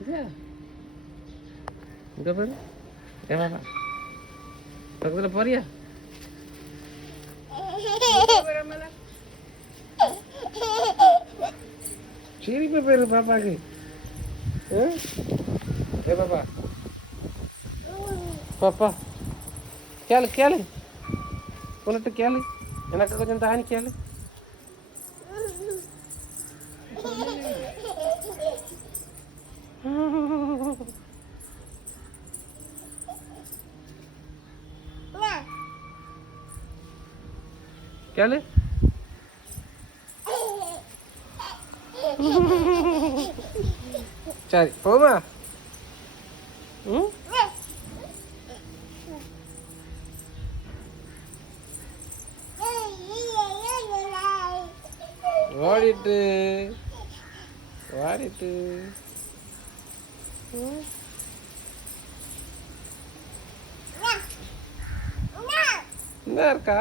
இதா இங்கே பாரு ஏ பக்கத்தில் போறியா சிரிப்பு பேரு பாப்பாக்கு ஏ பாப்பா பாப்பா கேளு கேளு உன்னிட்டு கேளு எனக்கு கொஞ்சம் தானி கேளு கேளு சரி போமா. ம்? ஓடிட்டு. ஓடிட்டு. என்ன இருக்கா?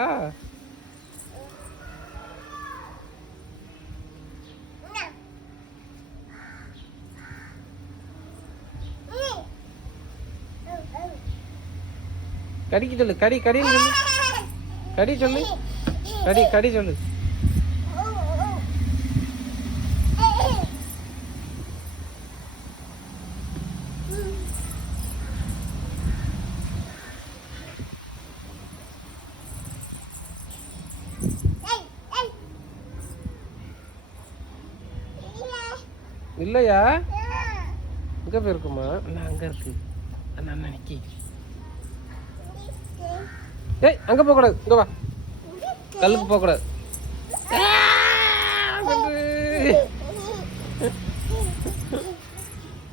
கடிக்க சொல்லு. கடி கடி சொல்லு. கடி சொல்லு. கடி கடி சொல்லு. இல்லையா? இங்க போயிருக்குமா அண்ணா அங்க இருக்கு. அண்ணா அண்ணா நிக்கி. ஏய் அங்க போக கூடாது இங்க வா. கல்லுக்கு போக கூடாது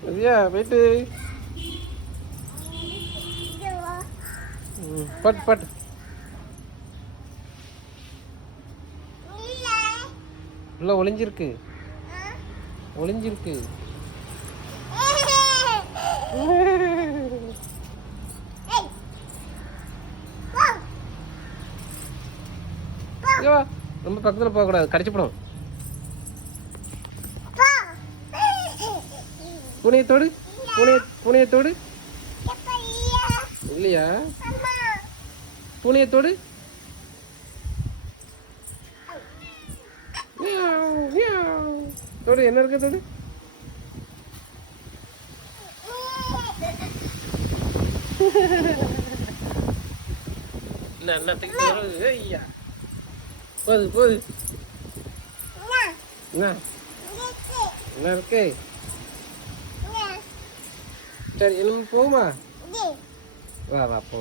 சரியா போயிட்டு. பட் பட் உள்ள ஒளிஞ்சிருக்கு. ஒளிஞ்சிருக்கு இங்க வா ரொம்ப பக்கத்துல போக கூடாது கடிச்சுப்படும் பூனையை தொடு. பூனையை பூனையை தொடு. இல்லையா? பூனையை தொடு. தொடு என்ன இருக்கு தொடு? என்ன என்னத்துக்கு தொடு? ஐயா போது போது என்ன என்ன இருக்கு சரி நம்ம போகுமா வா வா போ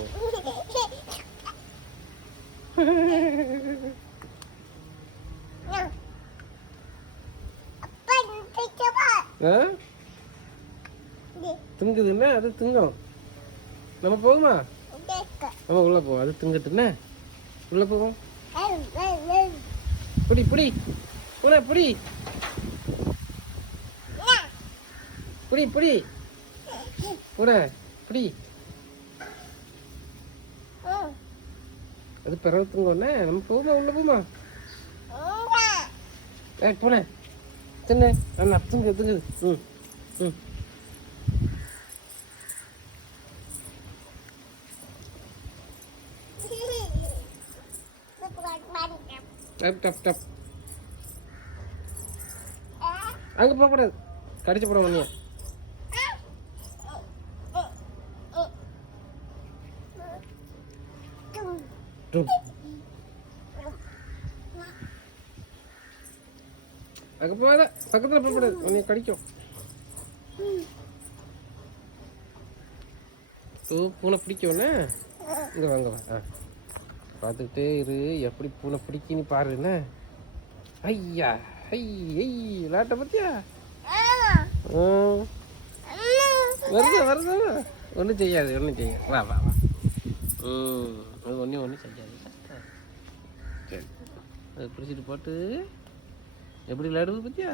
ஆ திங்குதுன்னா அது திங்கும் நம்ம போகுமா நம்ம உள்ள போ அது திங்கட்டுன்னு உள்ள போவோம் புடி புடி. பூனை புடி. புடி புடி. பூனை புடி. அது பிறகு தூங்கண்ணே நம்ம போகுமா உள்ள போமா ஏ பூனை தின்னு அண்ணா தூங்கு தூங்கு ம் ம். டப் டப் டப் அங்கே போகக்கூடாது. கடிச்சு போட ஒன்றியா அங்கே போகாத. பக்கத்தில் போகக்கூடாது. உன்னைய கடிக்கும். பூனை பிடிக்கும்ண்ணே இங்கே வாங்க வா. ஆ. பார்த்துக்கிட்டே இரு. எப்படி பூனை பிடிக்கின்னு பாரு. என்ன? ஐயா ஐ ஐ விளாட்ட பத்தியா? ம். வருது ஒன்றும் செய்யாது ஒன்றும் செய்யாது. வா வா வா. ம் அது ஒன்றும் ஒன்றும் செய்யாது. சரி. அது பிடிச்சிட்டு போட்டு எப்படி விளையாடுவது பத்தியா?